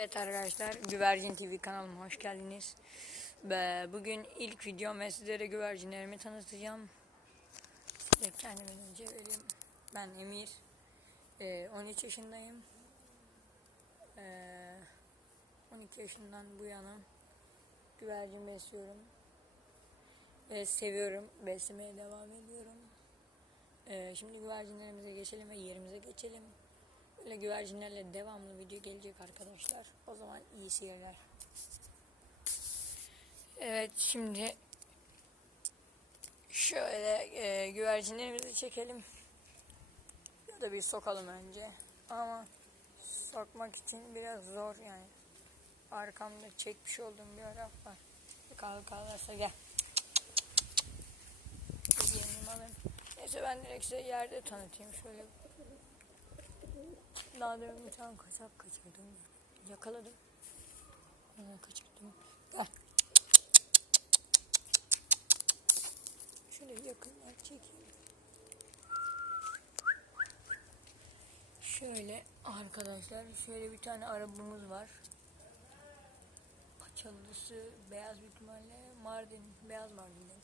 Evet arkadaşlar Güvercin TV kanalıma hoş geldiniz. Ve bugün ilk videom ve sizlere güvercinlerimi tanıtacağım. Size kendimi önce vereyim. Ben Emir. Ee, 13 yaşındayım. Ee, 12 yaşından bu yana güvercin besliyorum. Ve seviyorum. Beslemeye devam ediyorum. Ee, şimdi güvercinlerimize geçelim ve yerimize geçelim. Böyle güvercinlerle devamlı video gelecek arkadaşlar. O zaman iyi seyirler. Evet şimdi şöyle e, güvercinlerimizi çekelim. Ya da bir sokalım önce. Ama sokmak için biraz zor yani. Arkamda çekmiş olduğum bir arap var. Kalk kalırsa gel. Yeğenim alayım. Neyse ben direkt size yerde tanıtayım. Şöyle daha bir tane kaçak kaçırdım. Yakaladım. Onu kaçırdım. Gel. Şöyle yakından çekeyim. Şöyle arkadaşlar şöyle bir tane arabamız var. Paçalısı beyaz büyük ihtimalle Mardin, beyaz Mardin'den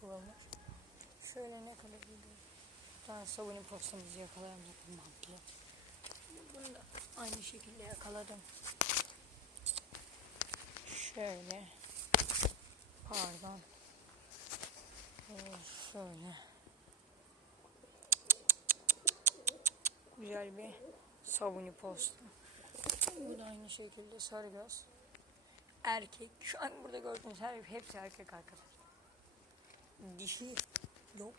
kullanılır. Şöyle ne kadar gidiyor. Bir tane sabuni postamızı yakalayalım mantıklı. Bunu da aynı şekilde yakaladım. Şöyle. Pardon. Şöyle. Güzel bir sabuni posta. Bu da aynı şekilde sarı göz. Erkek. Şu an burada gördüğünüz her hepsi erkek arkadaşlar. Dişi yok.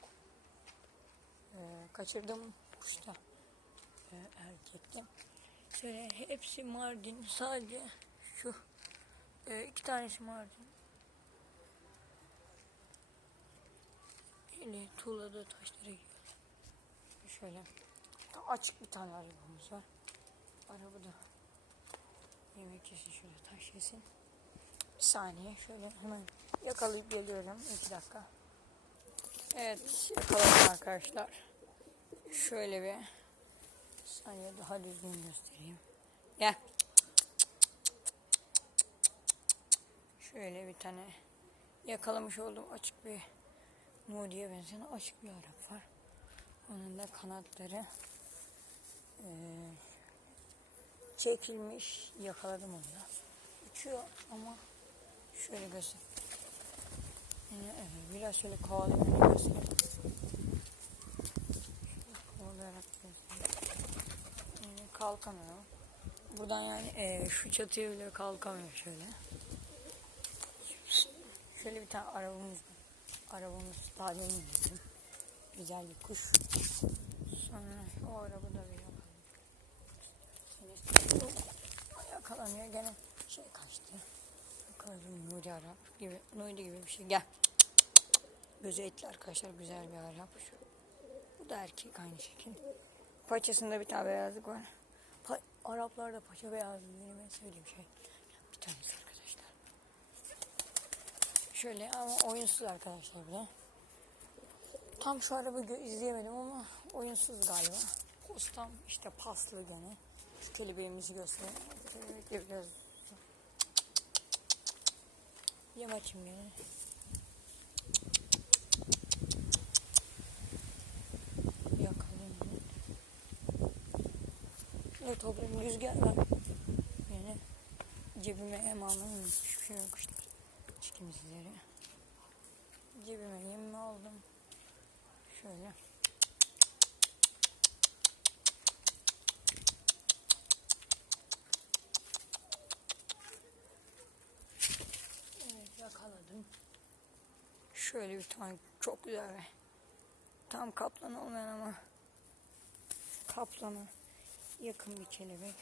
Ee, kaçırdım kuşta e, erkekte. Şöyle hepsi Mardin. Sadece şu e, iki tanesi Mardin. Biri tuğlada taşlara gidiyor. Şöyle açık bir tane arabamız var. Araba da yemek yesin şöyle taş yesin. Bir saniye şöyle hemen yakalayıp geliyorum. iki dakika. Evet yakaladım arkadaşlar. Şöyle bir saniye daha düzgün göstereyim. Gel. Şöyle bir tane yakalamış olduğum açık bir Moody'ye benzeyen açık bir Arap var. Onun da kanatları eee, çekilmiş. Yakaladım onu da. Uçuyor ama şöyle göster. Evet, biraz şöyle kovalayayım göstereyim. Şöyle kovalayarak göstereyim. Kalkamıyor. Buradan yani e, şu çatıya bile kalkamıyor şöyle. Şöyle bir tane arabamız var. Arabamız stadyumu bizim. Güzel bir kuş. Sonra o araba da yapalım. Yakalanıyor gene şey kaçtı. Yakaladım Nuri Arap gibi. Nuri gibi bir şey. Gel. Gözü etli arkadaşlar güzel bir Arap. Şu. Bu da erkek aynı şekilde. Paçasında bir tane beyazlık var. Pa Araplarda paça beyazlığı benim en sevdiğim şey. Bir tanesi arkadaşlar. Şöyle ama oyunsuz arkadaşlar bile. Tam şu araba izleyemedim ama oyunsuz galiba. Postam işte paslı gene. Şu kelebeğimizi göstereyim. Kelebek de biraz Yem açayım gene. Ne toplayayım rüzgar var. Yani cebime almayı hiçbir şey yok işte. Çıkayım sizlere. Cebime yem aldım. Şöyle. Evet yakaladım. Şöyle bir tane çok güzel ve tam kaplan olmayan ama kaplana yakın bir kelebek.